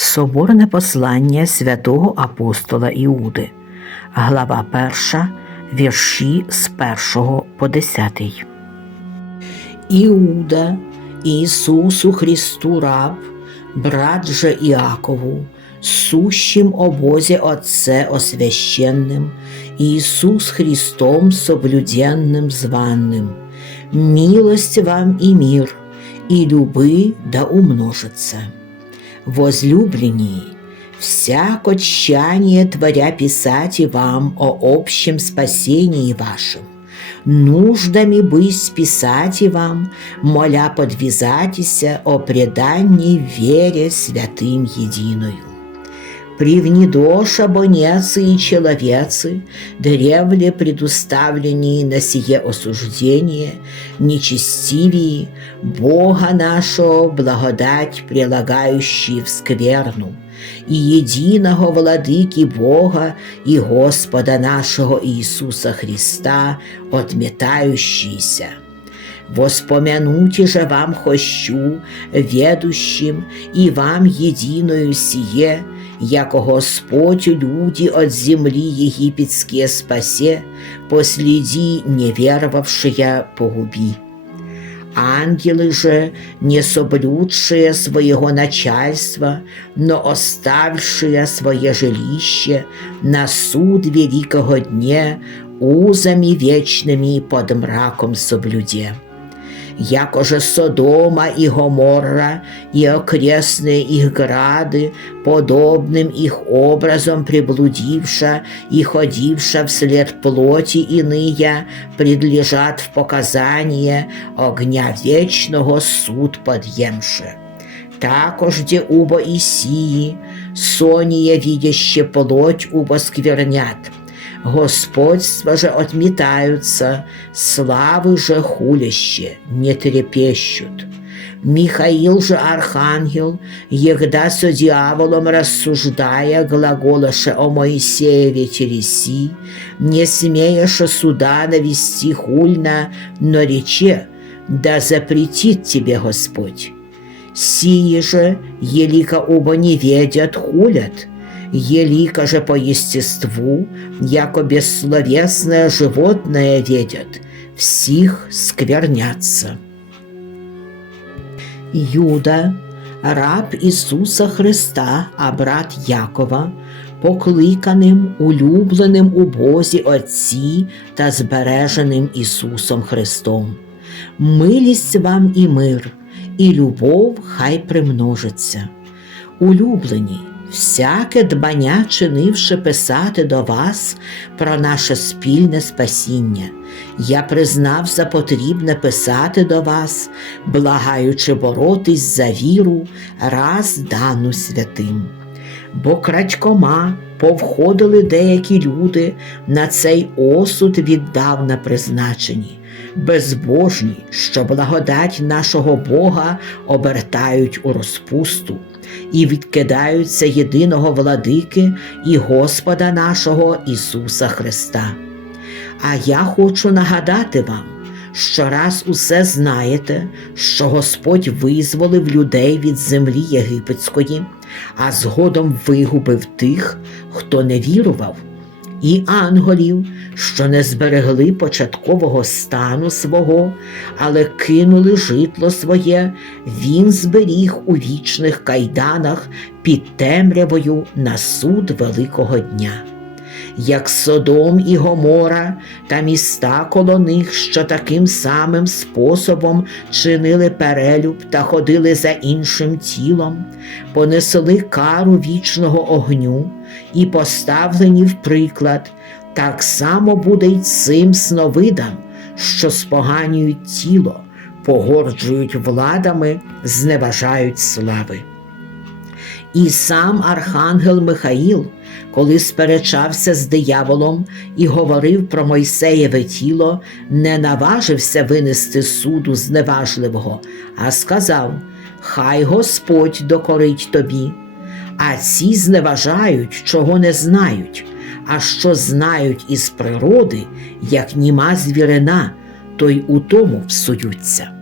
Соборне послання святого апостола Іуди, глава 1, вірші з 1 по 10. Іуда, Ісусу Христу раб, брат же Іакову, сущим обозе Отце освященным, Иисус Христом соблюденным званным, милость вам и мир, и любы да умножится. Возлюбленные, всяко тщание творя писать и вам о общем спасении вашем, нуждами быть писать и вам, моля подвязатися о предании вере святым единою. Привнедоша бонецы и человецы, древле предуставленные на сие осуждение, нечестивее, Бога нашего благодать прилагающие в скверну, и единого владыки Бога и Господа нашего Иисуса Христа, отметающиеся. Воспомянуте же вам хощу, ведущим, и вам единую сие, яко Господь люди от земли египетские спасе, последи неверовавшие погуби. Ангелы же, не соблюдшие своего начальства, но оставившие свое жилище на суд великого дня узами вечными под мраком соблюде яко же Содома и Гоморра и окрестные их грады, подобным их образом приблудивша и ходивша вслед плоти иные, предлежат в показание огня вечного суд подъемше. Також де убо Исии, сония видяще плоть убо сквернят – Господства же отметаются, славы же хуляще не трепещут. Михаил же архангел, егда со дьяволом рассуждая, глаголаше о Моисееве Тереси, не смееше суда навести хульно, но рече, да запретит тебе Господь. Сии же, елика оба не ведят, хулят, елика же по естеству, яко бессловесное животное ведет, всіх скверняться. Юда, раб Ісуса Христа, а брат Якова, покликаним, улюбленим у Бозі Отці та збереженим Ісусом Христом. Милість вам і мир, і любов хай примножиться. Улюблені всяке дбання чинивши писати до вас про наше спільне спасіння. Я признав за потрібне писати до вас, благаючи боротись за віру, раз дану святим. Бо крадькома повходили деякі люди на цей осуд віддавна призначені, безбожні, що благодать нашого Бога обертають у розпусту і відкидаються єдиного владики і Господа нашого Ісуса Христа. А я хочу нагадати вам, що раз усе знаєте, що Господь визволив людей від землі єгипетської, а згодом вигубив тих, хто не вірував, і ангелів, що не зберегли початкового стану свого, але кинули житло своє, він зберіг у вічних кайданах під темрявою на суд Великого дня. Як Содом і Гомора та міста коло них, що таким самим способом чинили перелюб та ходили за іншим тілом, понесли кару вічного огню і поставлені в приклад, так само буде й цим сновидам, що споганюють тіло, погорджують владами, зневажають слави. І сам архангел Михаїл, коли сперечався з дияволом і говорив про Мойсеєве тіло, не наважився винести суду зневажливого, а сказав: Хай Господь докорить тобі. А ці зневажають, чого не знають, а що знають із природи, як німа звірина, то й у тому всуються.